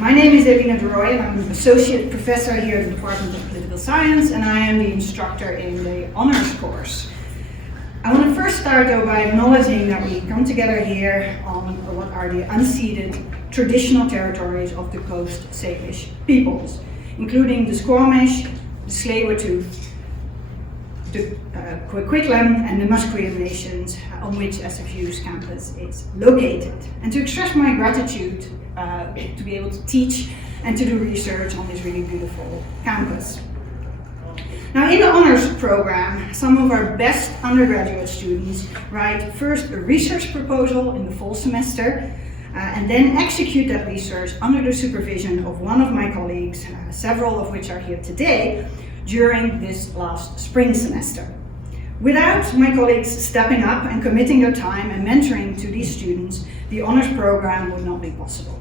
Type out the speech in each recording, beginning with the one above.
My name is Eline, and I'm an associate professor here at the Department of Political Science, and I am the instructor in the honors course. I want to first start though by acknowledging that we come together here on what are the unceded traditional territories of the Coast Salish peoples, including the Squamish, the Tsleil-Waututh, the Coquitlam and the Musqueam nations on which SFU's campus is located. And to express my gratitude to be able to teach and to do research on this really beautiful campus. Now in the honors program, some of our best undergraduate students write first a research proposal in the fall semester and then execute that research under the supervision of one of my colleagues, several of which are here today, during this last spring semester. Without my colleagues stepping up and committing their time and mentoring to these students, the honors program would not be possible.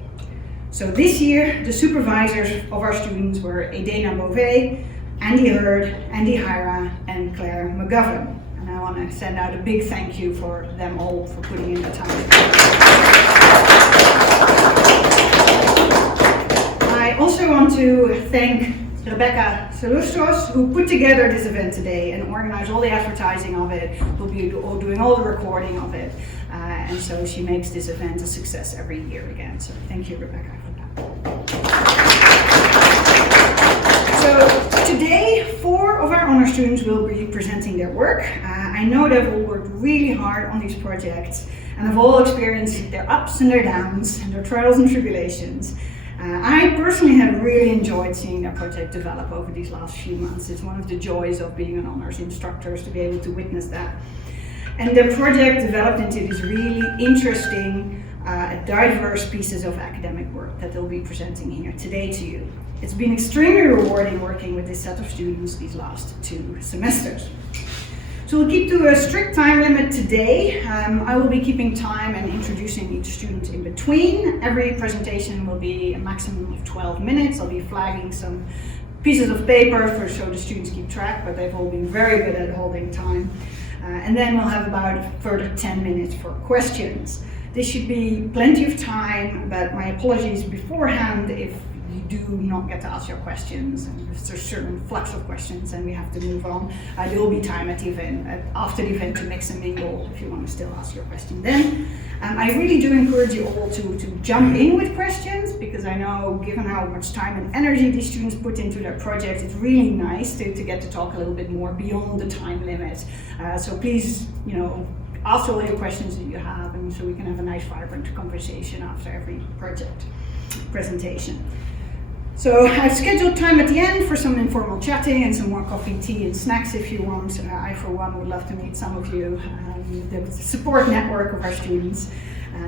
So this year, the supervisors of our students were Edena Beauvais, Andy Hurd, Andy Hyra, and Claire McGovern. And I want to send out a big thank you for them all for putting in the time. I also want to thank Rebecca Salustros, who put together this event today and organized all the advertising of it, will be doing all the recording of it. And so she makes this event a success every year again. So thank you, Rebecca, for that. So today, 4 of our honor students will be presenting their work. I know they've all worked really hard on these projects and have all experienced their ups and their downs and their trials and tribulations. I personally have really enjoyed seeing their project develop over these last few months. It's one of the joys of being an honors instructor, is to be able to witness that. And their project developed into these really interesting, diverse pieces of academic work that they'll be presenting here today to you. It's been extremely rewarding working with this set of students these last 2 semesters. So we'll keep to a strict time limit today. I will be keeping time and introducing each student in between. Every presentation will be a maximum of 12 minutes. I'll be flagging some pieces of paper so the students keep track, but they've all been very good at holding time. And then we'll have about a further 10 minutes for questions. This should be plenty of time, but my apologies beforehand if you do not get to ask your questions, and if there's a certain flux of questions and we have to move on. There will be time at the event, after the event, to mix and mingle if you want to still ask your question then. I really do encourage you all to jump in with questions, because I know, given how much time and energy these students put into their project, it's really nice to get to talk a little bit more beyond the time limit. So please, ask all your questions that you have, and so we can have a nice, vibrant conversation after every project presentation. So I've scheduled time at the end for some informal chatting and some more coffee, tea, and snacks if you want. I, for one, would love to meet some of you, the support network of our students.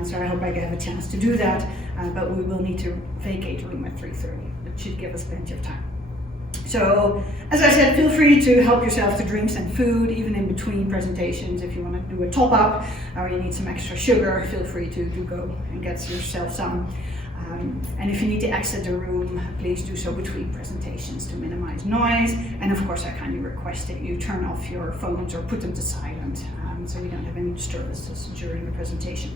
So I hope I get a chance to do that, but we will need to vacate room at 3:30. It should give us plenty of time. So, as I said, feel free to help yourself to drinks and food, even in between presentations. If you want to do a top-up or you need some extra sugar, feel free to go and get yourself some. And if you need to exit the room, please do so between presentations to minimize noise. And of course, I kindly request that you turn off your phones or put them to silent, so we don't have any disturbances during the presentation.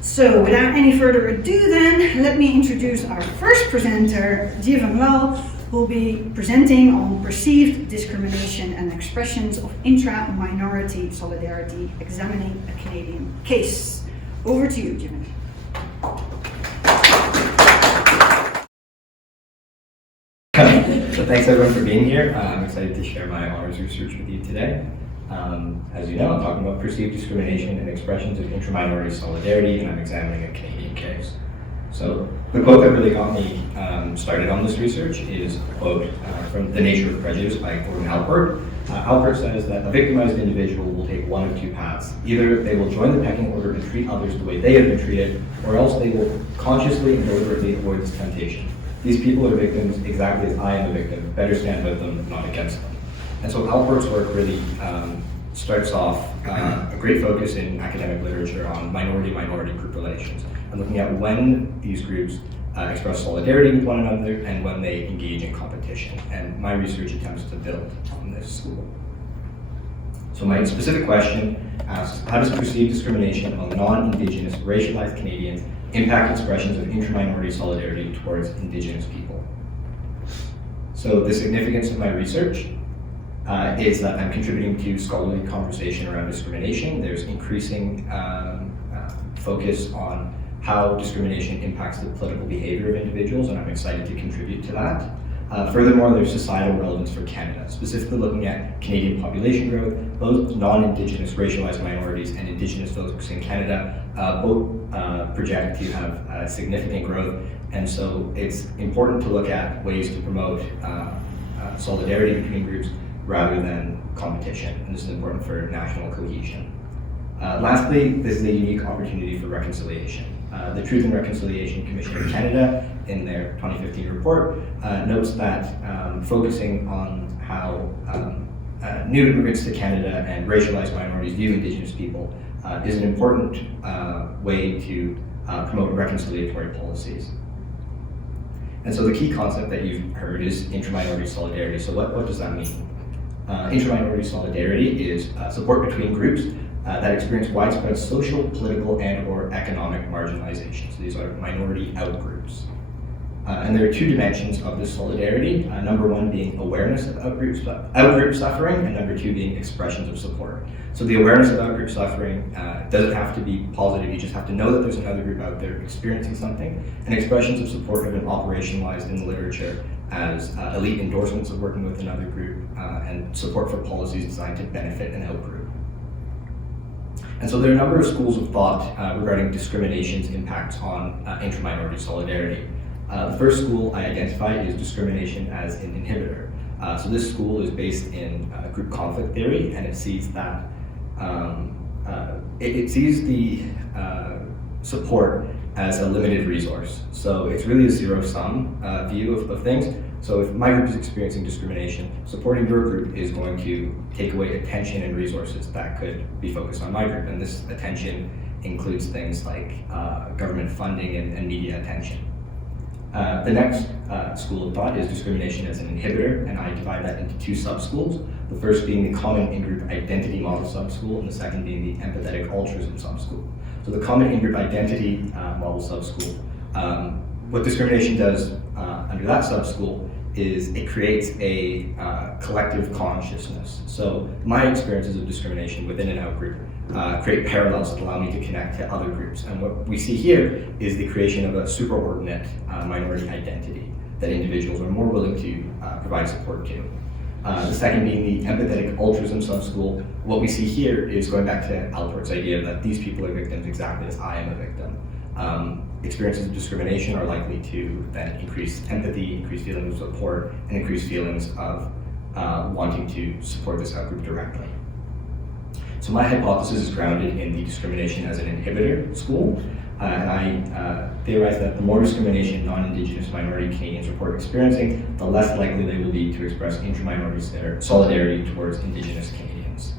So without any further ado then, let me introduce our first presenter, Jiven Lal, who will be presenting on perceived discrimination and expressions of intra-minority solidarity, examining a Canadian case. Over to you, Jiven. So thanks everyone for being here. I'm excited to share my honors research with you today. As you know, I'm talking about perceived discrimination and expressions of intra-minority solidarity, and I'm examining a Canadian case. So the quote that really got me started on this research is a quote from The Nature of Prejudice by Gordon Halpert. Halpert says that a victimized individual will take one of 2 paths. Either they will join the pecking order and treat others the way they have been treated, or else they will consciously and deliberately avoid this temptation. These people are victims exactly as I am a victim. Better stand with them, not against them. And so Halpert's work really starts off a great focus in academic literature on minority-minority group relations, and looking at when these groups express solidarity with one another and when they engage in competition. And my research attempts to build on this. So my specific question asks, how does perceived discrimination among non-Indigenous racialized Canadians impact expressions of intra-minority solidarity towards Indigenous people? So the significance of my research is that I'm contributing to scholarly conversation around discrimination. There's increasing focus on how discrimination impacts the political behavior of individuals, and I'm excited to contribute to that. Furthermore, there's societal relevance for Canada, specifically looking at Canadian population growth. Both non-Indigenous racialized minorities and Indigenous folks in Canada both project to have significant growth, and so it's important to look at ways to promote solidarity between groups rather than competition, and this is important for national cohesion. Lastly, this is a unique opportunity for reconciliation. The Truth and Reconciliation Commission of Canada, in their 2015 report, notes that focusing on how new immigrants to Canada and racialized minorities view Indigenous people is an important way to promote reconciliatory policies. And so the key concept that you've heard is intra-minority solidarity. So what does that mean? Intra-minority solidarity is support between groups that experience widespread social, political, and/or economic marginalization. So these are minority outgroups. And there are two dimensions of this solidarity. Number one being awareness of outgroup suffering, and number two being expressions of support. So the awareness of outgroup suffering doesn't have to be positive. You just have to know that there's another group out there experiencing something. And expressions of support have been operationalized in the literature as elite endorsements of working with another group and support for policies designed to benefit an outgroup. And so there are a number of schools of thought regarding discrimination's impacts on intra-minority solidarity. The first school I identify is discrimination as an inhibitor. So this school is based in group conflict theory, and it sees that it sees the support as a limited resource. So it's really a zero-sum view of things. So if my group is experiencing discrimination, supporting your group is going to take away attention and resources that could be focused on my group. And this attention includes things like government funding and media attention. The next school of thought is discrimination as an inhibitor, and I divide that into two sub-schools. The first being the common in-group identity model sub-school, and the second being the empathetic altruism sub-school. So the common in-group identity model sub-school, what discrimination does under that sub-school is it creates a collective consciousness. So my experiences of discrimination within an out-group create parallels that allow me to connect to other groups. And what we see here is the creation of a superordinate minority identity that individuals are more willing to provide support to. The second being the empathetic altruism sub-school. What we see here is going back to Alport's idea that these people are victims exactly as I am a victim. Experiences of discrimination are likely to then increase empathy, increase feelings of support, and increase feelings of wanting to support this outgroup directly. So my hypothesis is grounded in the discrimination as an inhibitor school, and I theorize that the more discrimination non-Indigenous minority Canadians report experiencing, the less likely they will be to express intra-minority solidarity towards Indigenous Canadians.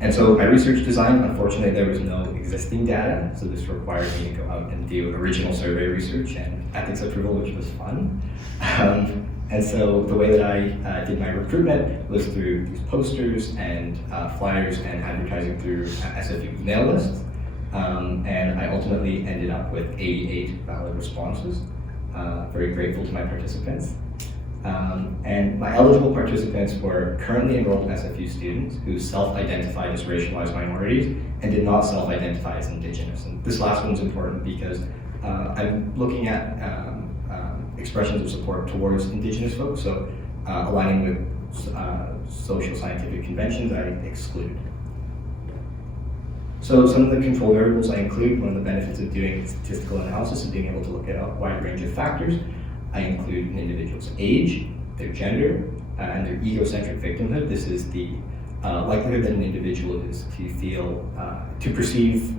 And so my research design, unfortunately, there was no existing data, so this required me to go out and do original survey research and ethics approval, which was fun. And so the way that I did my recruitment was through these posters and flyers and advertising through SFU email lists. And I ultimately ended up with 88 valid responses. Very grateful to my participants. And my eligible participants were currently enrolled SFU students who self-identified as racialized minorities and did not self-identify as Indigenous. And this last one's important because I'm looking at expressions of support towards Indigenous folks, so aligning with social scientific conventions I exclude. So some of the control variables I include, one of the benefits of doing statistical analysis is being able to look at a wide range of factors. I include an individual's age, their gender, and their egocentric victimhood. This is the likelihood that an individual is to feel, to perceive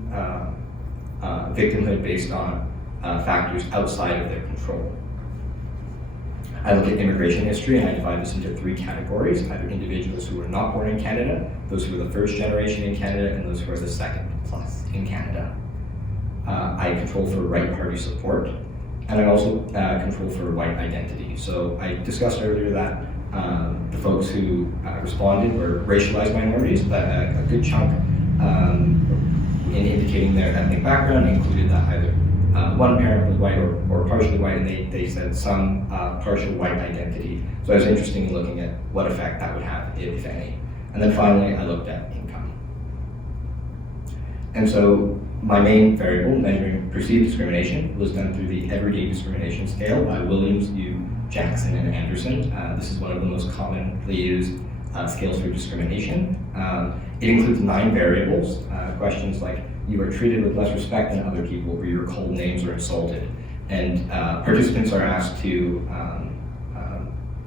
victimhood based on factors outside of their control. I look at immigration history, and I divide this into three categories: either individuals who were not born in Canada, those who were the first generation in Canada, and those who are the second plus in Canada. I control for right party support, and I also control for white identity. So I discussed earlier that The folks who responded were racialized minorities, but a good chunk in indicating their ethnic background included that either one parent was white or partially white, and they said some partial white identity. So I was interested in looking at what effect that would have, if any. And then finally, I looked at income. And so my main variable, measuring perceived discrimination, was done through the Everyday Discrimination Scale by Williams, Yu, Jackson, and Anderson. This is one of the most commonly used scales for discrimination. It includes 9 variables, questions like you are treated with less respect than other people, or you're called names or insulted. And participants are asked to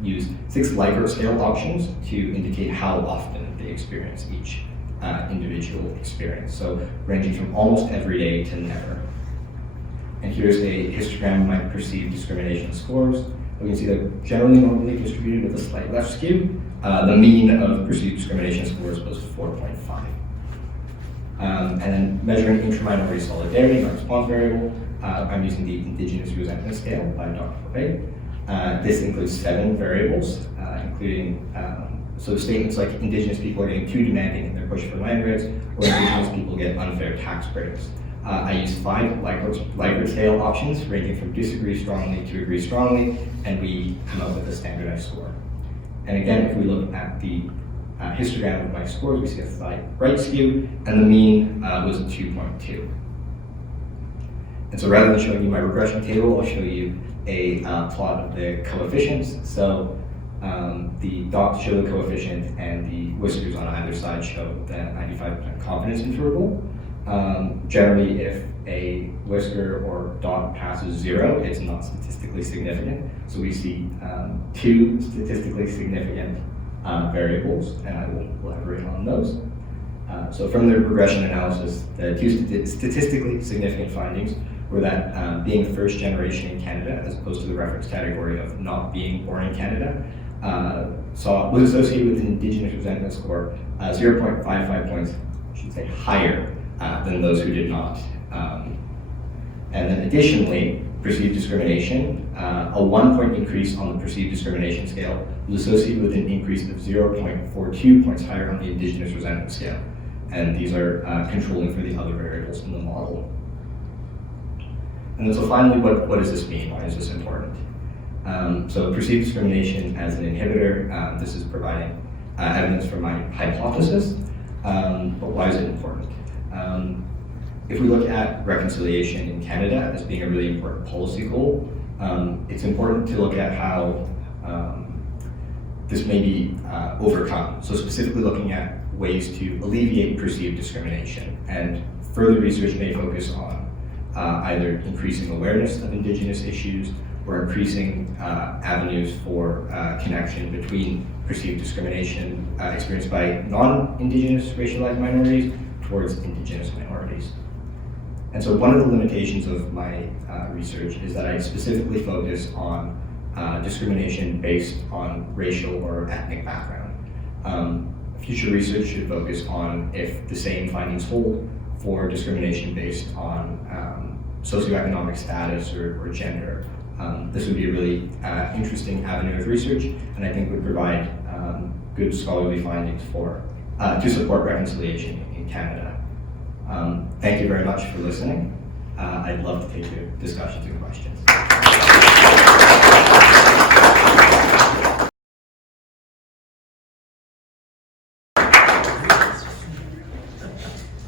use 6 Likert scale options to indicate how often they experience each individual experience. So ranging from almost every day to never. And here's a histogram of my perceived discrimination scores. We can see they're generally normally distributed with a slight left skew. The mean of perceived discrimination scores was 4.5. And then measuring intra-minority solidarity, my response variable, I'm using the Indigenous Resentment Scale by Dr. Rooij. This includes 7 variables, including so statements like Indigenous people are getting too demanding in their push for land grants, or Indigenous people get unfair tax breaks. I used 5 Likert scale options, ranging from disagree strongly to agree strongly, and we come up with a standardized score. And again, if we look at the histogram of my scores, we see a slight right skew, and the mean was 2.2. And so rather than showing you my regression table, I'll show you a plot of the coefficients. So the dots show the coefficient, and the whiskers on either side show the 95% confidence interval. Generally, if a whisker or dot passes 0, it's not statistically significant. So we see 2 statistically significant variables, and I will elaborate on those. So from the regression analysis, the 2 statistically significant findings were that being first generation in Canada, as opposed to the reference category of not being born in Canada, was associated with an Indigenous resentment score 0.55 points, I should say, higher than those who did not. And then additionally, perceived discrimination, a 1-point increase on the perceived discrimination scale was associated with an increase of 0.42 points higher on the Indigenous resentment scale. And these are controlling for the other variables in the model. And then so finally, what does this mean? Why is this important? So perceived discrimination as an inhibitor, this is providing evidence for my hypothesis, but why is it important? If we look at reconciliation in Canada as being a really important policy goal, it's important to look at how this may be overcome. So specifically looking at ways to alleviate perceived discrimination, and further research may focus on either increasing awareness of Indigenous issues or increasing avenues for connection between perceived discrimination experienced by non-Indigenous racialized minorities towards Indigenous minorities. And so one of the limitations of my research is that I specifically focus on discrimination based on racial or ethnic background. Future research should focus on if the same findings hold for discrimination based on socioeconomic status or gender. This would be a really interesting avenue of research, and I think would provide good scholarly findings to support reconciliation in Canada. Thank you very much for listening. I'd love to take your discussions and questions.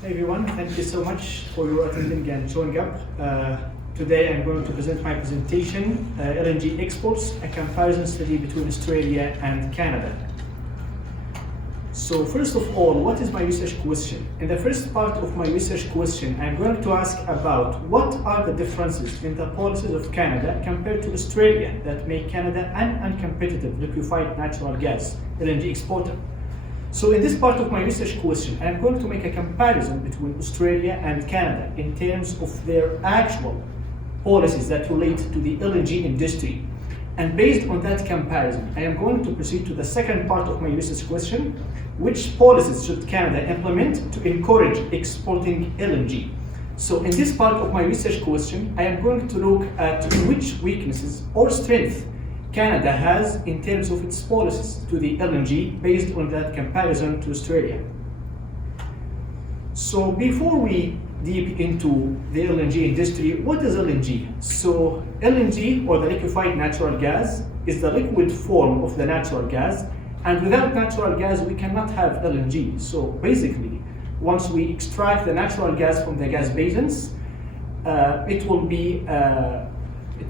Hey everyone, thank you so much for your attending and showing up. Today I'm going to present my presentation, LNG exports, a comparison study between Australia and Canada. So first of all, what is my research question? In the first part of my research question, I'm going to ask about what are the differences in the policies of Canada compared to Australia that make Canada an uncompetitive liquefied natural gas LNG exporter. So in this part of my research question, I'm going to make a comparison between Australia and Canada in terms of their actual policies that relate to the LNG industry. And based on that comparison, I am going to proceed to the second part of my research question: which policies should Canada implement to encourage exporting LNG? So in this part of my research question, I am going to look at which weaknesses or strengths Canada has in terms of its policies to the LNG based on that comparison to Australia. So before we deep into the LNG industry, what is LNG? So LNG, or the liquefied natural gas, is the liquid form of the natural gas, and without natural gas we cannot have LNG. So basically, once we extract the natural gas from the gas basins,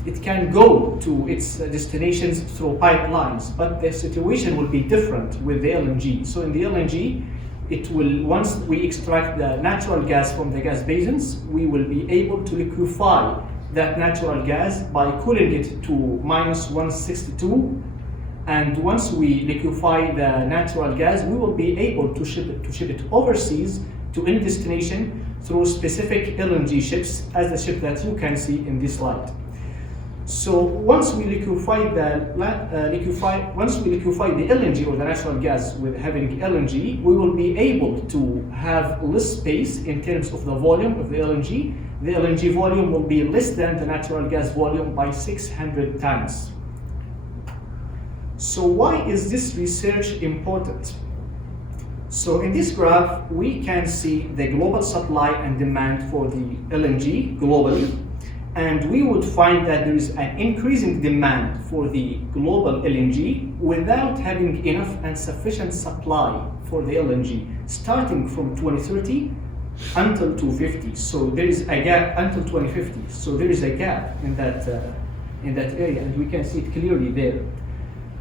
it can go to its destinations through pipelines, but the situation will be different with the LNG. So in the LNG, it will, once we extract the natural gas from the gas basins, we will be able to liquefy that natural gas by cooling it to minus 162. And once we liquefy the natural gas, we will be able to ship it overseas to any destination through specific LNG ships, as the ship that you can see in this slide. So once we liquefy the LNG, or the natural gas, with having LNG, we will be able to have less space in terms of the volume of the LNG. The LNG volume will be less than the natural gas volume by 600 times. So why is this research important? So in this graph, we can see the global supply and demand for the LNG globally. And we would find that there is an increasing demand for the global LNG without having enough and sufficient supply for the LNG, starting from 2030 until 2050. So there is a gap until 2050. So there is a gap in that area, and we can see it clearly there.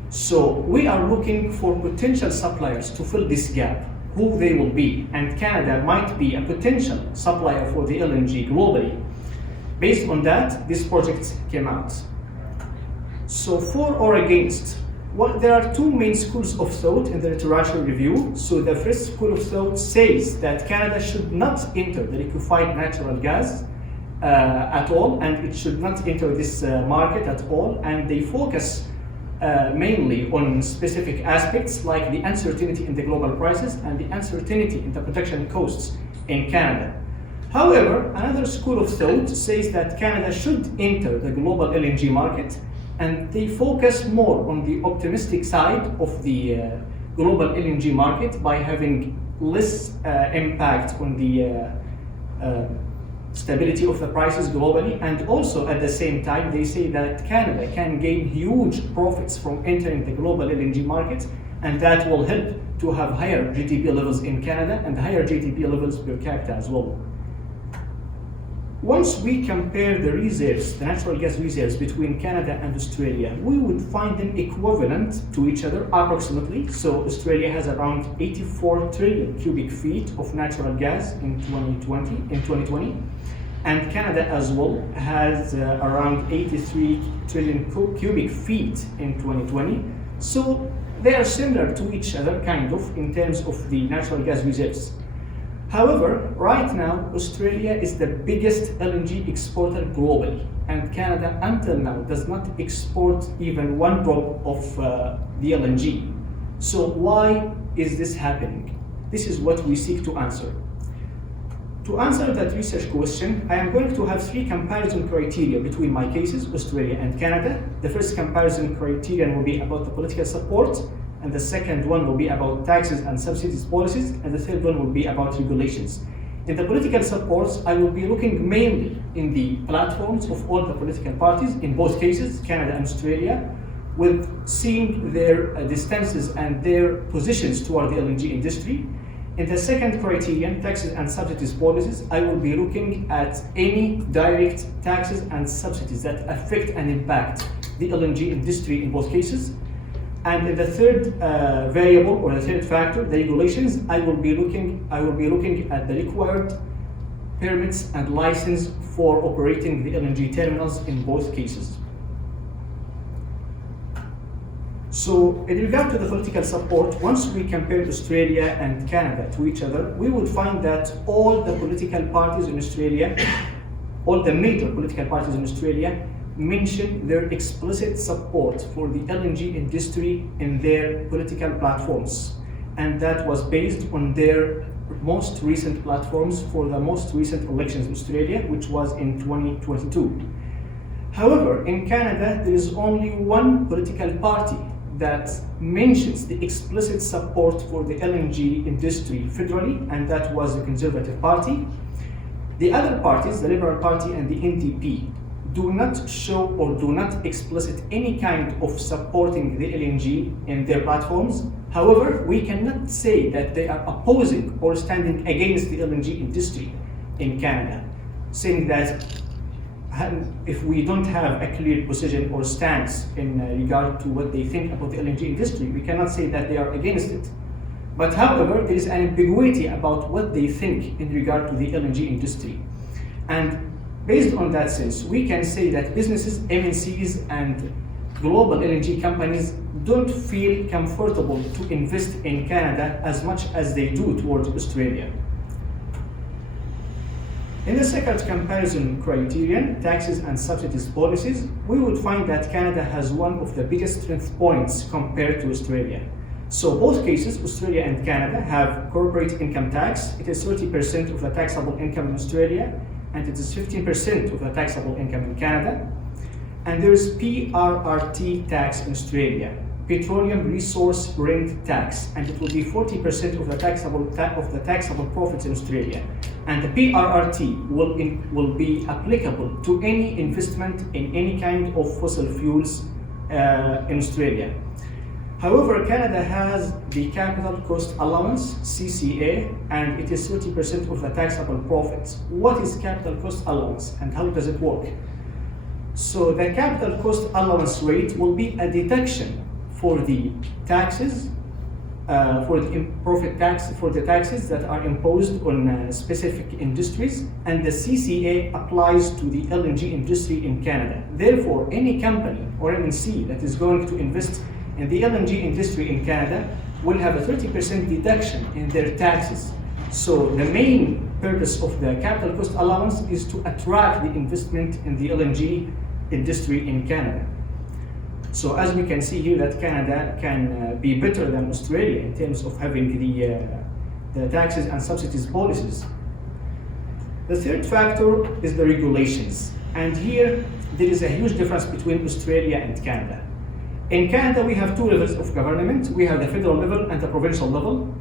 So we are looking for potential suppliers to fill this gap, who they will be, and Canada might be a potential supplier for the LNG globally. Based on that, this project came out. So for or against, there are two main schools of thought in the literature review. So the first school of thought says that Canada should not enter the liquefied natural gas at all, and it should not enter this market at all, and they focus mainly on specific aspects like the uncertainty in the global prices and the uncertainty in the production costs in Canada. However, another school of thought says that Canada should enter the global LNG market, and they focus more on the optimistic side of the global LNG market by having less impact on the stability of the prices globally. And also at the same time, they say that Canada can gain huge profits from entering the global LNG market, and that will help to have higher GDP levels in Canada and higher GDP levels per capita as well. Once we compare the reserves, the natural gas reserves between Canada and Australia, we would find them equivalent to each other approximately. So Australia has around 84 trillion cubic feet of natural gas in 2020, and Canada as well has around 83 trillion cubic feet in 2020. So they are similar to each other, kind of, in terms of the natural gas reserves. However, right now, Australia is the biggest LNG exporter globally, and Canada until now does not export even one drop of the LNG. So why is this happening? This is what we seek to answer. To answer that research question, I am going to have three comparison criteria between my cases, Australia and Canada. The first comparison criterion will be about the political support, and the second one will be about taxes and subsidies policies, and the third one will be about regulations. In the political supports, I will be looking mainly in the platforms of all the political parties, in both cases, Canada and Australia, with seeing their distances and their positions toward the LNG industry. In the second criterion, taxes and subsidies policies, I will be looking at any direct taxes and subsidies that affect and impact the LNG industry in both cases. And in the third variable, or the third factor, the regulations, I will be looking at the required permits and license for operating the LNG terminals in both cases. So in regard to the political support, once we compare Australia and Canada to each other, we would find that all the political parties in Australia, all the major political parties in Australia, mention their explicit support for the LNG industry in their political platforms. And that was based on their most recent platforms for the most recent elections in Australia, which was in 2022. However, in Canada, there is only one political party that mentions the explicit support for the LNG industry federally, and that was the Conservative Party. The other parties, the Liberal Party and the NDP, do not show or do not explicit any kind of supporting the LNG in their platforms. However, we cannot say that they are opposing or standing against the LNG industry in Canada, saying that if we don't have a clear position or stance in regard to what they think about the LNG industry, we cannot say that they are against it. But however, there is an ambiguity about what they think in regard to the LNG industry. And based on that sense, we can say that businesses, MNCs, and global LNG companies don't feel comfortable to invest in Canada as much as they do towards Australia. In the second comparison criterion, taxes and subsidies policies, we would find that Canada has one of the biggest strength points compared to Australia. So both cases, Australia and Canada, have corporate income tax. It is 30% of the taxable income in Australia, and it is 15% of the taxable income in Canada. And there is PRRT tax in Australia, Petroleum Resource Rent Tax, and it will be 40% of the taxable profits in Australia. And the PRRT will be applicable to any investment in any kind of fossil fuels in Australia. However, Canada has the Capital Cost Allowance, CCA, and it is 30% of the taxable profits. What is Capital Cost Allowance and how does it work? So the Capital Cost Allowance rate will be a deduction for the taxes, for the taxes that are imposed on specific industries, and the CCA applies to the LNG industry in Canada. Therefore, any company or MNC that is going to invest in the LNG industry in Canada will have a 30% deduction in their taxes. So the main purpose of the Capital Cost Allowance is to attract the investment in the LNG industry in Canada. So as we can see here, that Canada can be better than Australia in terms of having the taxes and subsidies policies. The third factor is the regulations. And here, there is a huge difference between Australia and Canada. In Canada, we have two levels of government. We have the federal level and the provincial level.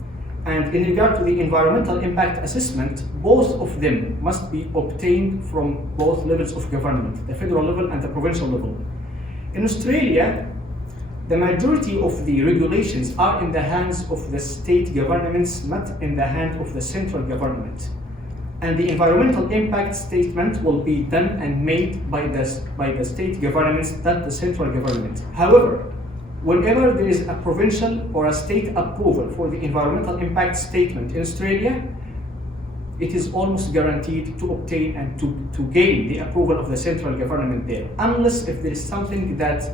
And in regard to the environmental impact assessment, both of them must be obtained from both levels of government, the federal level and the provincial level. In Australia, the majority of the regulations are in the hands of the state governments, not in the hand of the central government. And the environmental impact statement will be done and made by the state governments, not the central government. However, whenever there is a provincial or a state approval for the environmental impact statement in Australia, it is almost guaranteed to obtain and to gain the approval of the central government there, unless if there is something that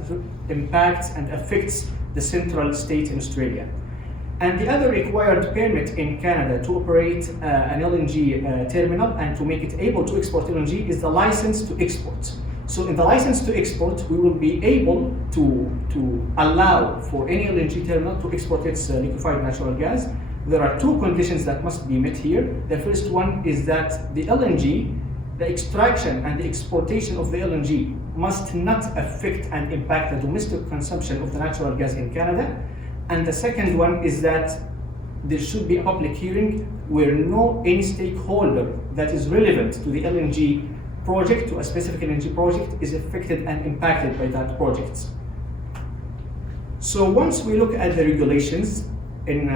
impacts and affects the central state in Australia. And the other required permit in Canada to operate an LNG terminal and to make it able to export LNG is the license to export. So in the license to export, we will be able to allow for any LNG terminal to export its liquefied natural gas. There are two conditions that must be met here. The first one is that the LNG, the extraction and the exportation of the LNG must not affect and impact the domestic consumption of the natural gas in Canada. And the second one is that there should be a public hearing where any stakeholder that is relevant to the LNG project, to a specific LNG project, is affected and impacted by that project. So once we look at the regulations in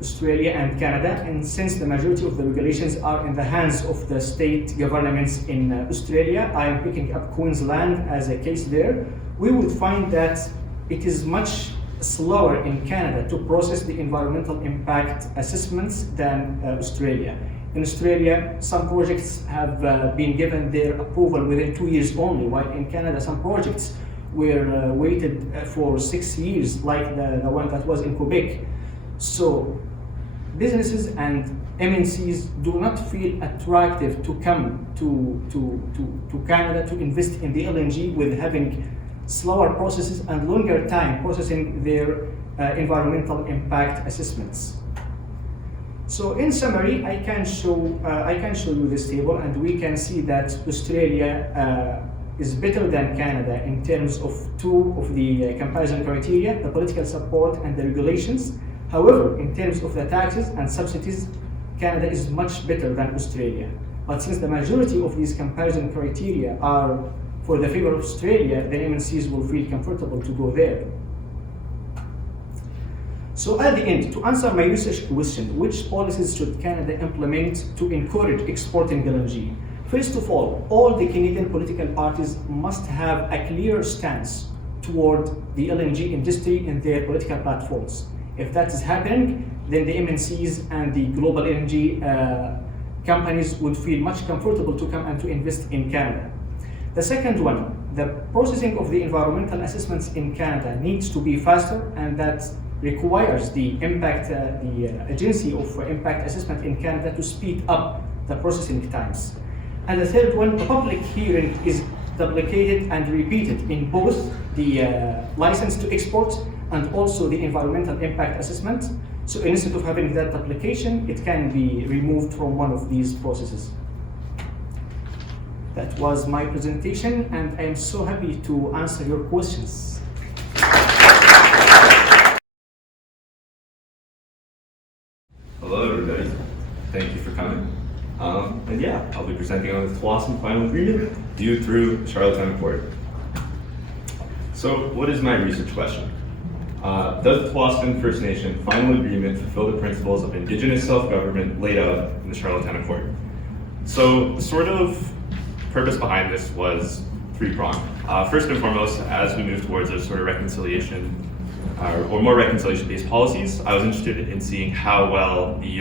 Australia and Canada, and since the majority of the regulations are in the hands of the state governments in Australia, I am picking up Queensland as a case there, we would find that it is much slower in Canada to process the environmental impact assessments than Australia. In Australia, some projects have been given their approval within 2 years only, while in Canada, some projects were waited for 6 years, like the one that was in Quebec. So businesses and MNCs do not feel attractive to come to Canada to invest in the LNG with having slower processes and longer time processing their environmental impact assessments. So in summary, I can show you this table, and we can see that Australia is better than Canada in terms of two of the comparison criteria, the political support and the regulations. However, in terms of the taxes and subsidies, Canada is much better than Australia. But since the majority of these comparison criteria are for the favor of Australia, then MNCs will feel comfortable to go there. So at the end, to answer my research question, which policies should Canada implement to encourage exporting LNG? First of all the Canadian political parties must have a clear stance toward the LNG industry in their political platforms. If that is happening, then the MNCs and the global LNG companies would feel much comfortable to come and to invest in Canada. The second one, the processing of the environmental assessments in Canada needs to be faster, and that requires the agency of impact assessment in Canada to speed up the processing times. And the third one, the public hearing is duplicated and repeated in both the license to export and also the environmental impact assessment. So instead of having that application, it can be removed from one of these processes. That was my presentation, and I am so happy to answer your questions. Hello, everybody. Thank you for coming. And yeah, I'll be presenting on the Tsawwassen Final Agreement due through Charlottetown Accord. So, what is my research question? Does the Tsawwassen First Nation Final Agreement fulfill the principles of Indigenous self-government laid out in the Charlottetown Accord? So, the sort of purpose behind this was three-pronged. First and foremost, as we move towards a sort of reconciliation, or more reconciliation-based policies, I was interested in seeing how well the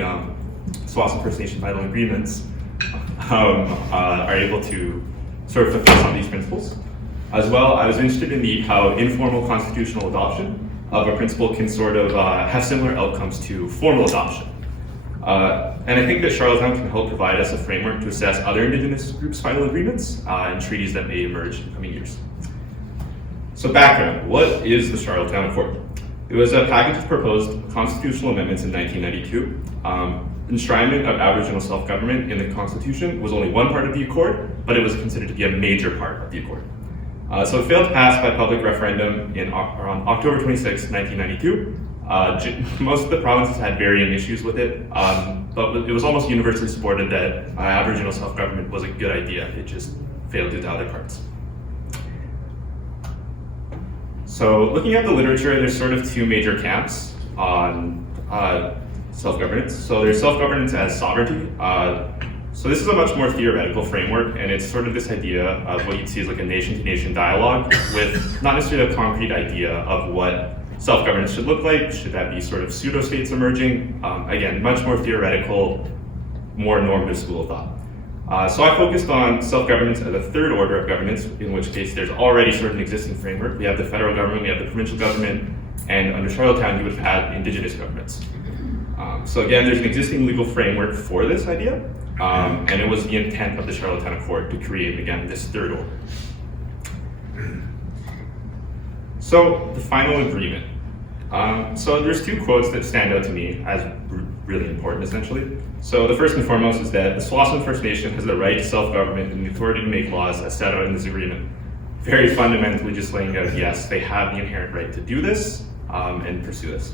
Tsawwassen First Nation Final Agreements are able to sort of fulfill some of these principles. As well, I was interested in how informal constitutional adoption of a principle can sort of have similar outcomes to formal adoption. And I think that Charlottetown can help provide us a framework to assess other Indigenous groups' final agreements and treaties that may emerge in the coming years. So background, what is the Charlottetown Accord? It was a package of proposed constitutional amendments in 1992. Enshrinement of Aboriginal self-government in the Constitution was only one part of the Accord, but it was considered to be a major part of the Accord. So it failed to pass by public referendum on October 26, 1992. Most of the provinces had varying issues with it, but it was almost universally supported that Aboriginal self-government was a good idea. It just failed due to other parts. So looking at the literature, there's sort of two major camps on self-governance. So there's self-governance as sovereignty. So this is a much more theoretical framework, and it's sort of this idea of what you'd see as like a nation-to-nation dialogue with not necessarily a concrete idea of what self-governance should look like. Should that be sort of pseudo-states emerging? Again, much more theoretical, more normative school of thought. So I focused on self-governance as a third order of governance, in which case there's already sort of an existing framework. We have the federal government, we have the provincial government, and under Charlottetown you would have had Indigenous governments. So again, there's an existing legal framework for this idea, and it was the intent of the Charlottetown Accord to create, again, this third order. So the final agreement. So there's two quotes that stand out to me as really important, essentially. So the first and foremost is that the Tsawwassen First Nation has the right to self-government and the authority to make laws as set out in this agreement. Very fundamentally just laying out, yes, they have the inherent right to do this and pursue this.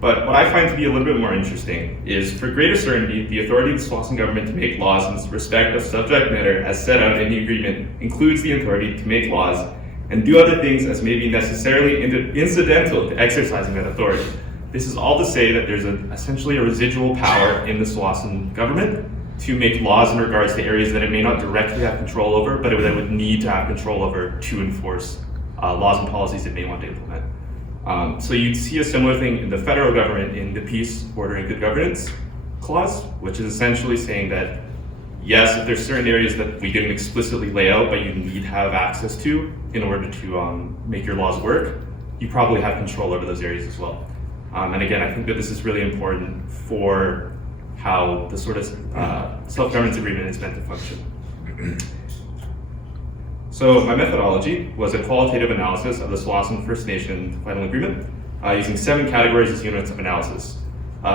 But what I find to be a little bit more interesting is, for greater certainty, the authority of the Tsawwassen government to make laws in respect of subject matter as set out in the agreement includes the authority to make laws and do other things as may be necessarily incidental to exercising that authority. This is all to say that there's essentially a residual power in the Tsawwassen government to make laws in regards to areas that it may not directly have control over, but that it would need to have control over to enforce laws and policies it may want to implement. So you'd see a similar thing in the federal government in the Peace, Order, and Good Governance clause, which is essentially saying that, yes, if there's certain areas that we didn't explicitly lay out, but you need to have access to in order to make your laws work, you probably have control over those areas as well. And again, I think that this is really important for how the sort of self-governance agreement is meant to function. So my methodology was a qualitative analysis of the Tsawwassen First Nation Final Agreement using 7 categories as units of analysis.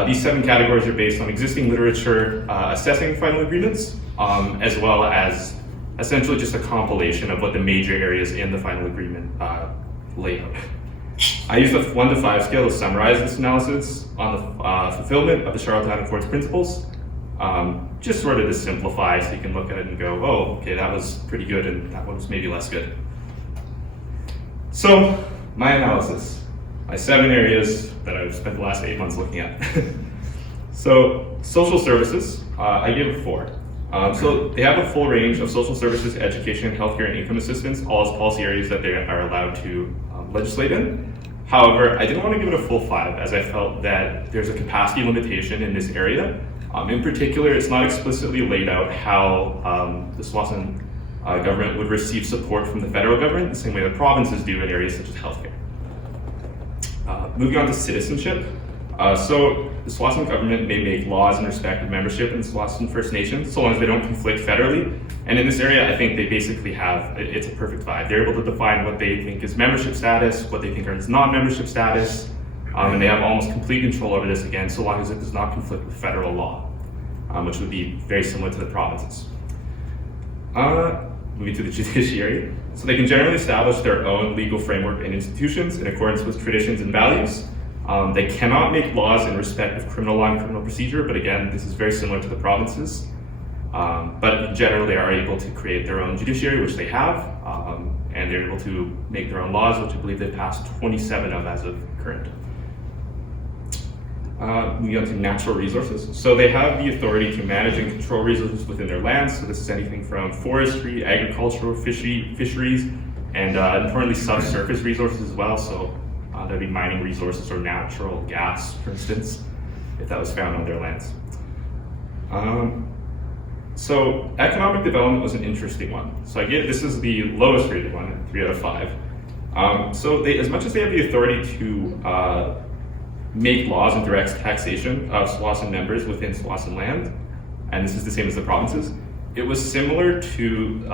These 7 categories are based on existing literature assessing final agreements, as well as essentially just a compilation of what the major areas in the final agreement lay out. I used a 1 to 5 scale to summarize this analysis on the fulfillment of the Charlottetown Accords principles, just sort of to simplify so you can look at it and go, oh, okay, that was pretty good and that one was maybe less good. So, my analysis, my 7 areas that I've spent the last 8 months looking at. So, social services, I gave a 4. So they have a full range of social services, education, healthcare, and income assistance, all as policy areas that they are allowed to legislate in. However, I didn't want to give it a full 5 as I felt that there's a capacity limitation in this area. In particular, it's not explicitly laid out how the SWASN government would receive support from the federal government the same way the provinces do in areas such as healthcare. Moving on to citizenship. So the SWASN government may make laws in respect of membership in SWASN First Nations, so long as they don't conflict federally. And in this area, I think they basically have, it's a perfect 5. They're able to define what they think is membership status, what they think is non-membership status, and they have almost complete control over this again, so long as it does not conflict with federal law, which would be very similar to the provinces. Moving to the judiciary. So they can generally establish their own legal framework and institutions in accordance with traditions and values. They cannot make laws in respect of criminal law and criminal procedure, but again, this is very similar to the provinces. But in general, they are able to create their own judiciary, which they have, and they're able to make their own laws, which I believe they've passed 27 of as of current. Moving on to natural resources. So they have the authority to manage and control resources within their lands. So this is anything from forestry, agricultural, fisheries, and importantly, subsurface resources as well. So there'd be mining resources or natural gas, for instance, if that was found on their lands. So economic development was an interesting one. So this is the lowest rated one, 3 out of 5. So they, as much as they have the authority to make laws and direct taxation of SWASN members within SWASN land, and this is the same as the provinces, it was similar to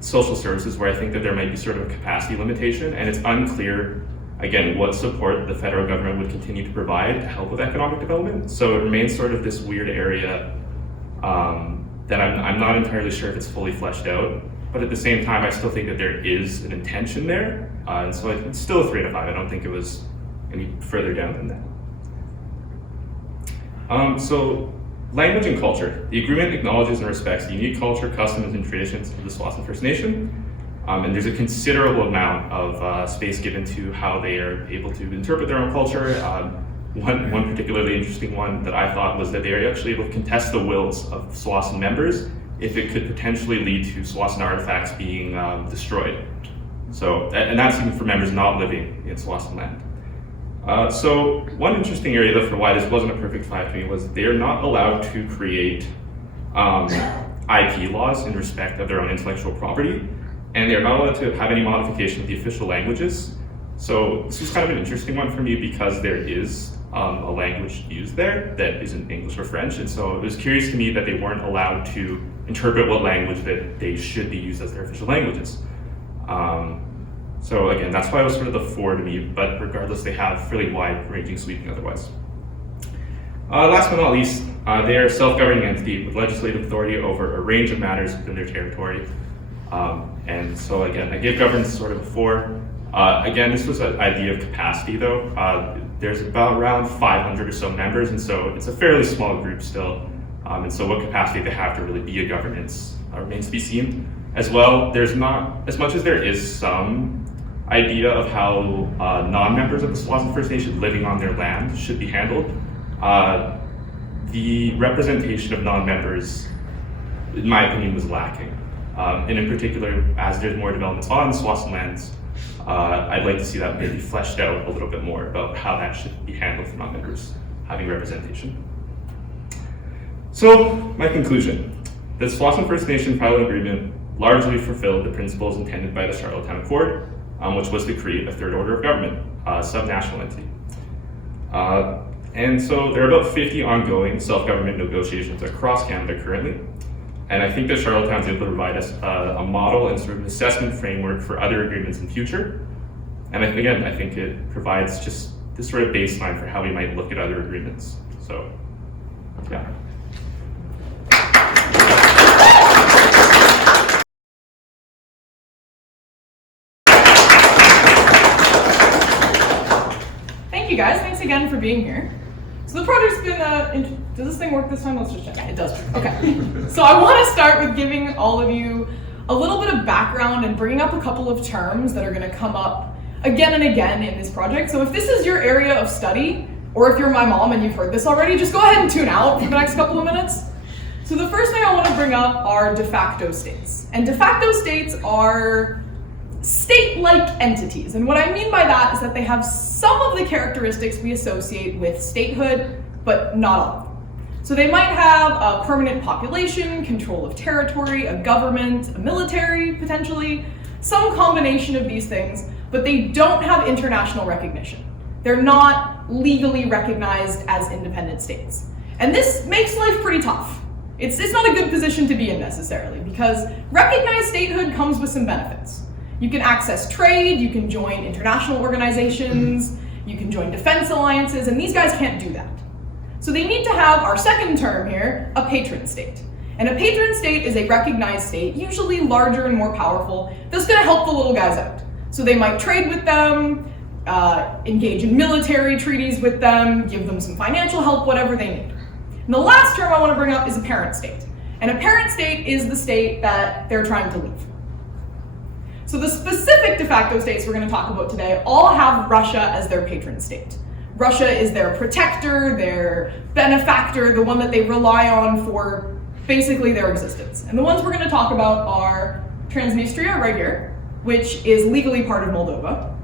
social services, where I think that there might be sort of a capacity limitation, and it's unclear, again, what support the federal government would continue to provide to help with economic development. So it remains sort of this weird area that I'm not entirely sure if it's fully fleshed out, but at the same time, I still think that there is an intention there, and so it's still a 3 out of 5. I don't think it was any further down than that. So language and culture. The agreement acknowledges and respects the unique culture, customs, and traditions of the SWASN First Nation. And there's a considerable amount of space given to how they are able to interpret their own culture. One particularly interesting one that I thought was that they are actually able to contest the wills of SWASN members if it could potentially lead to SWASN artifacts being destroyed. So, and that's even for members not living in SWASN land. So one interesting area though for why this wasn't a perfect 5 to me was they are not allowed to create IP laws in respect of their own intellectual property, and they're not allowed to have any modification of the official languages. So this was kind of an interesting one for me because there is a language used there that isn't English or French, and so it was curious to me that they weren't allowed to interpret what language that they should be used as their official languages. So again, that's why it was sort of the 4 to me, but regardless, they have fairly wide-ranging sweeping otherwise. Last but not least, they are a self-governing entity with legislative authority over a range of matters within their territory. And so again, I gave governance sort of a 4. Again, this was an idea of capacity though. There's about around 500 or so members, and so it's a fairly small group still. And so what capacity they have to really be a governance remains to be seen. As well, there's not, as much as there is some idea of how non-members of the SWASN First Nation living on their land should be handled, the representation of non-members, in my opinion, was lacking. And in particular, as there's more developments on SWASN lands, I'd like to see that maybe fleshed out a little bit more about how that should be handled for non-members having representation. So, my conclusion. The SWASN First Nation Pilot Agreement largely fulfilled the principles intended by the Charlottetown Accord, which was to create a third order of government, subnational entity. And so there are about 50 ongoing self-government negotiations across Canada currently. And I think that Charlottetown is able to provide us a model and sort of an assessment framework for other agreements in future. And again, I think it provides just this sort of baseline for how we might look at other agreements. So, yeah. for being here. So the project's been, does this thing work this time? Let's just check. It does work. Okay. So I want to start with giving all of you a little bit of background and bringing up a couple of terms that are going to come up again and again in this project. So if this is your area of study, or if you're my mom and you've heard this already, just go ahead and tune out for the next couple of minutes. So the first thing I want to bring up are de facto states. And de facto states are state-like entities. And what I mean by that is that they have some of the characteristics we associate with statehood, but not all of them. So they might have a permanent population, control of territory, a government, a military, potentially, some combination of these things, but they don't have international recognition. They're not legally recognized as independent states. And this makes life pretty tough. It's not a good position to be in necessarily, because recognized statehood comes with some benefits. You can access trade, you can join international organizations, you can join defense alliances, and these guys can't do that. So they need to have our second term here, a patron state. And a patron state is a recognized state, usually larger and more powerful, that's gonna help the little guys out. So they might trade with them, engage in military treaties with them, give them some financial help, whatever they need. And the last term I want to bring up is a parent state. And a parent state is the state that they're trying to leave. So the specific de facto states we're going to talk about today all have Russia as their patron state. Russia is their protector, their benefactor, the one that they rely on for basically their existence. And the ones we're going to talk about are Transnistria right here, which is legally part of Moldova.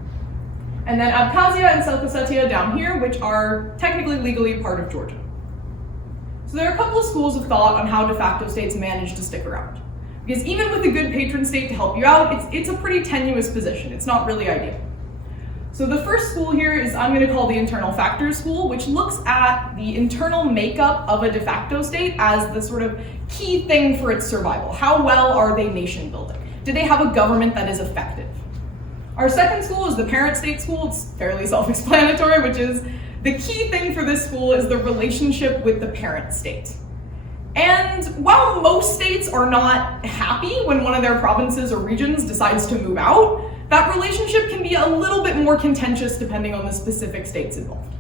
And then Abkhazia and South Ossetia down here, which are technically legally part of Georgia. So there are a couple of schools of thought on how de facto states manage to stick around. Because even with a good patron state to help you out, it's a pretty tenuous position. It's not really ideal. So the first school here is I'm going to call the internal factors school, which looks at the internal makeup of a de facto state as the sort of key thing for its survival. How well are they nation building? Do they have a government that is effective? Our second school is the parent state school. It's fairly self-explanatory, which is the key thing for this school is the relationship with the parent state. And while most states are not happy when one of their provinces or regions decides to move out, that relationship can be a little bit more contentious depending on the specific states involved.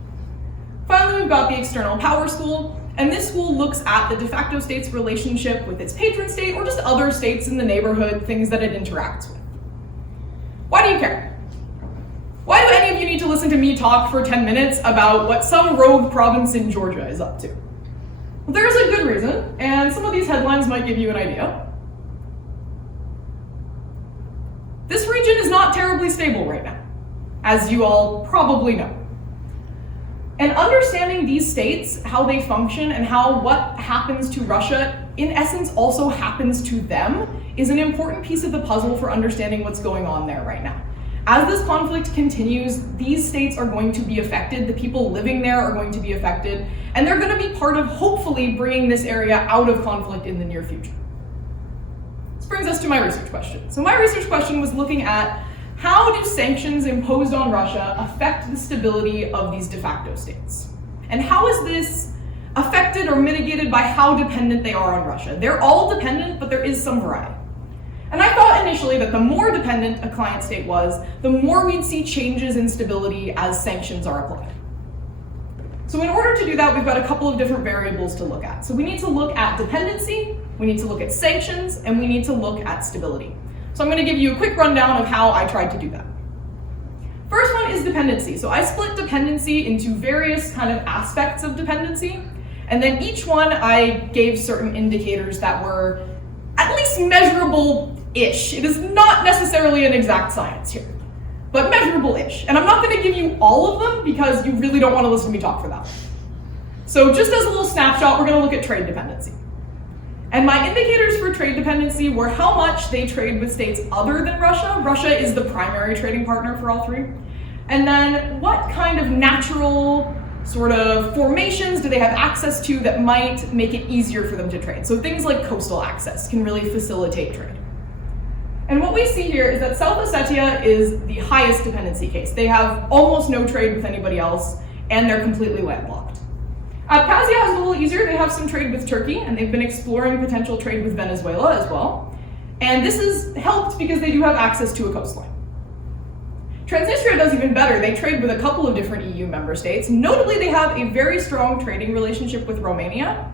Finally, we've got the external power school, and this school looks at the de facto state's relationship with its patron state or just other states in the neighborhood, things that it interacts with. Why do you care? Why do any of you need to listen to me talk for 10 minutes about what some rogue province in Georgia is up to? Well, there's a good reason, and some of these headlines might give you an idea. This region is not terribly stable right now, as you all probably know. And understanding these states, how they function, and how what happens to Russia, in essence, also happens to them, is an important piece of the puzzle for understanding what's going on there right now. As this conflict continues, these states are going to be affected, the people living there are going to be affected, and they're going to be part of hopefully bringing this area out of conflict in the near future. This brings us to my research question. So my research question was looking at how do sanctions imposed on Russia affect the stability of these de facto states? And how is this affected or mitigated by how dependent they are on Russia? They're all dependent, but there is some variety. And I thought initially that the more dependent a client state was, the more we'd see changes in stability as sanctions are applied. So in order to do that, we've got a couple of different variables to look at. So we need to look at dependency, we need to look at sanctions, and we need to look at stability. So I'm going to give you a quick rundown of how I tried to do that. First one is dependency. So I split dependency into various kind of aspects of dependency, and then each one I gave certain indicators that were at least measurable-ish. It is not necessarily an exact science here, but measurable-ish. And I'm not going to give you all of them because you really don't want to listen to me talk for that long. So just as a little snapshot, we're going to look at trade dependency. And my indicators for trade dependency were how much they trade with states other than Russia. Russia is the primary trading partner for all three. And then what kind of natural sort of formations do they have access to that might make it easier for them to trade? So things like coastal access can really facilitate trade. And what we see here is that South Ossetia is the highest dependency case. They have almost no trade with anybody else, and they're completely landlocked. Abkhazia has a little easier. They have some trade with Turkey, and they've been exploring potential trade with Venezuela as well. And this has helped because they do have access to a coastline. Transnistria does even better. They trade with a couple of different EU member states. Notably, they have a very strong trading relationship with Romania.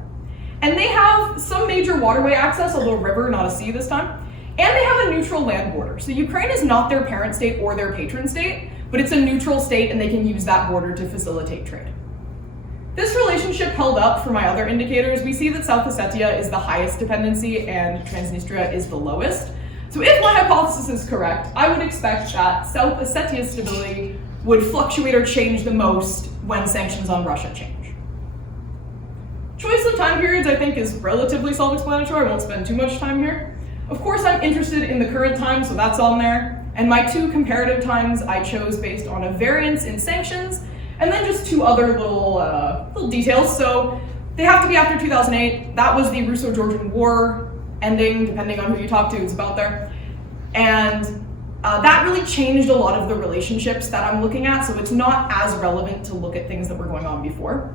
And they have some major waterway access, although a river, not a sea this time. And they have a neutral land border. So Ukraine is not their parent state or their patron state, but it's a neutral state and they can use that border to facilitate trade. This relationship held up for my other indicators. We see that South Ossetia is the highest dependency and Transnistria is the lowest. So if my hypothesis is correct, I would expect that South Ossetia's stability would fluctuate or change the most when sanctions on Russia change. Choice of time periods, I think, is relatively self-explanatory. I won't spend too much time here. Of course, I'm interested in the current time, so that's on there. And my 2 comparative times I chose based on a variance in sanctions, and then just 2 other little details. So they have to be after 2008. That was the Russo-Georgian War ending, depending on who you talk to, it's about there. And that really changed a lot of the relationships that I'm looking at, so it's not as relevant to look at things that were going on before.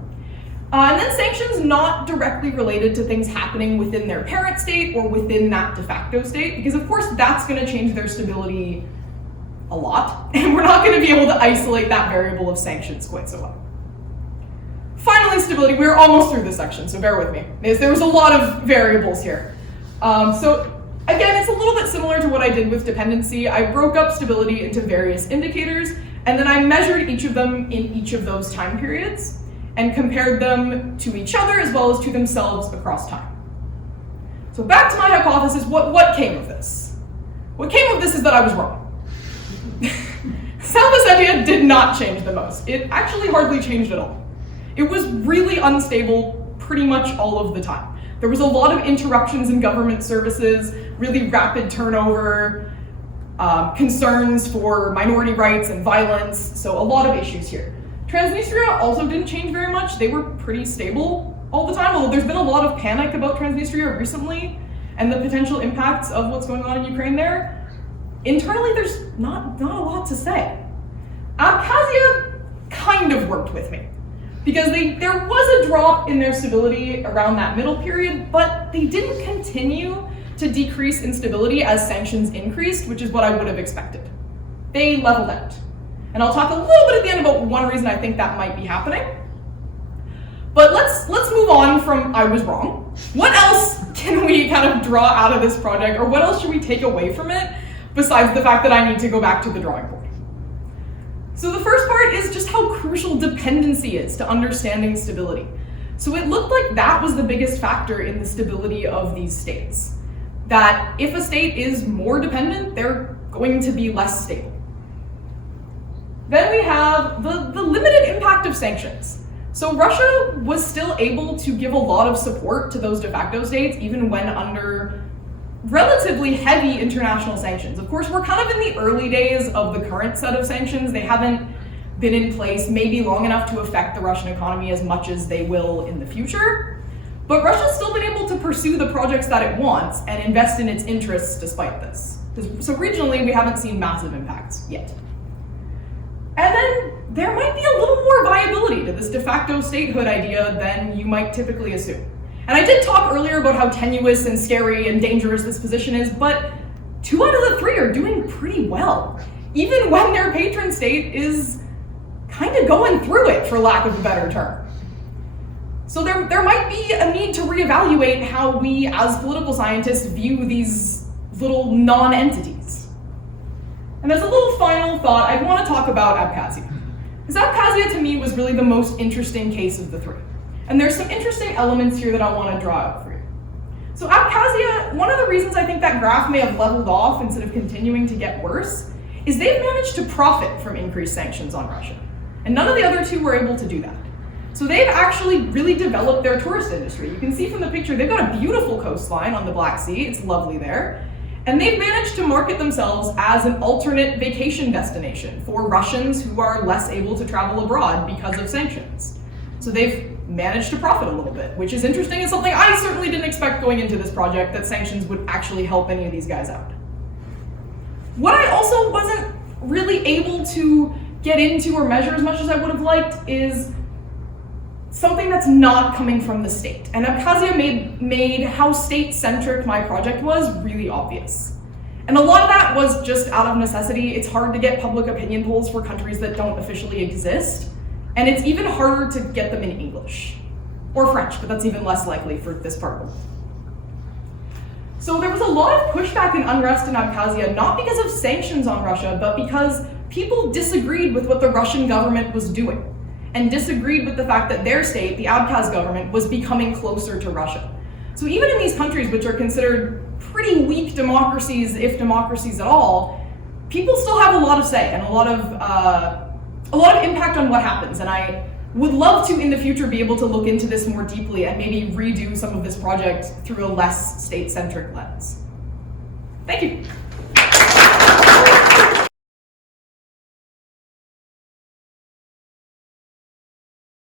And then sanctions not directly related to things happening within their parent state or within that de facto state, because of course that's going to change their stability a lot, and we're not going to be able to isolate that variable of sanctions quite so well. Finally, stability. We're almost through this section, so bear with me. There was a lot of variables here. So again, it's a little bit similar to what I did with dependency. I broke up stability into various indicators, and then I measured each of them in each of those time periods and compared them to each other as well as to themselves across time. So back to my hypothesis, what came of this? What came of this is that I was wrong. South Ossetia did not change the most. It actually hardly changed at all. It was really unstable pretty much all of the time. There was a lot of interruptions in government services, really rapid turnover, concerns for minority rights and violence, so a lot of issues here. Transnistria also didn't change very much. They were pretty stable all the time, although there's been a lot of panic about Transnistria recently and the potential impacts of what's going on in Ukraine there. Internally, there's not a lot to say. Abkhazia kind of worked with me because there was a drop in their stability around that middle period, but they didn't continue to decrease in stability as sanctions increased, which is what I would have expected. They leveled out. And I'll talk a little bit at the end about one reason I think that might be happening. But let's move on from I was wrong. What else can we kind of draw out of this project, or what else should we take away from it besides the fact that I need to go back to the drawing board? So the first part is just how crucial dependency is to understanding stability. So it looked like that was the biggest factor in the stability of these states. That if a state is more dependent, they're going to be less stable. Then we have the limited impact of sanctions. So Russia was still able to give a lot of support to those de facto states, even when under relatively heavy international sanctions. Of course, we're kind of in the early days of the current set of sanctions. They haven't been in place maybe long enough to affect the Russian economy as much as they will in the future. But Russia's still been able to pursue the projects that it wants and invest in its interests despite this. So regionally, we haven't seen massive impacts yet. And then there might be a little more viability to this de facto statehood idea than you might typically assume. And I did talk earlier about how tenuous and scary and dangerous this position is, but 2 out of the 3 are doing pretty well, even when their patron state is kind of going through it, for lack of a better term. So there might be a need to reevaluate how we as political scientists view these little non-entities. And as a little final thought, I want to talk about Abkhazia. Because Abkhazia to me was really the most interesting case of the 3. And there's some interesting elements here that I want to draw out for you. So Abkhazia, one of the reasons I think that graph may have leveled off instead of continuing to get worse, is they've managed to profit from increased sanctions on Russia. And none of the other 2 were able to do that. So they've actually really developed their tourist industry. You can see from the picture, they've got a beautiful coastline on the Black Sea. It's lovely there. And they've managed to market themselves as an alternate vacation destination for Russians who are less able to travel abroad because of sanctions. So they've managed to profit a little bit, which is interesting. It's something I certainly didn't expect going into this project, that sanctions would actually help any of these guys out. What I also wasn't really able to get into or measure as much as I would have liked is something that's not coming from the state. And Abkhazia made how state-centric my project was really obvious. And a lot of that was just out of necessity. It's hard to get public opinion polls for countries that don't officially exist. And it's even harder to get them in English. Or French, but that's even less likely for this part of the world. So there was a lot of pushback and unrest in Abkhazia, not because of sanctions on Russia, but because people disagreed with what the Russian government was doing, and disagreed with the fact that their state, the Abkhaz government, was becoming closer to Russia. So even in these countries, which are considered pretty weak democracies, if democracies at all, people still have a lot of say and a lot of impact on what happens. And I would love to, in the future, be able to look into this more deeply and maybe redo some of this project through a less state-centric lens. Thank you.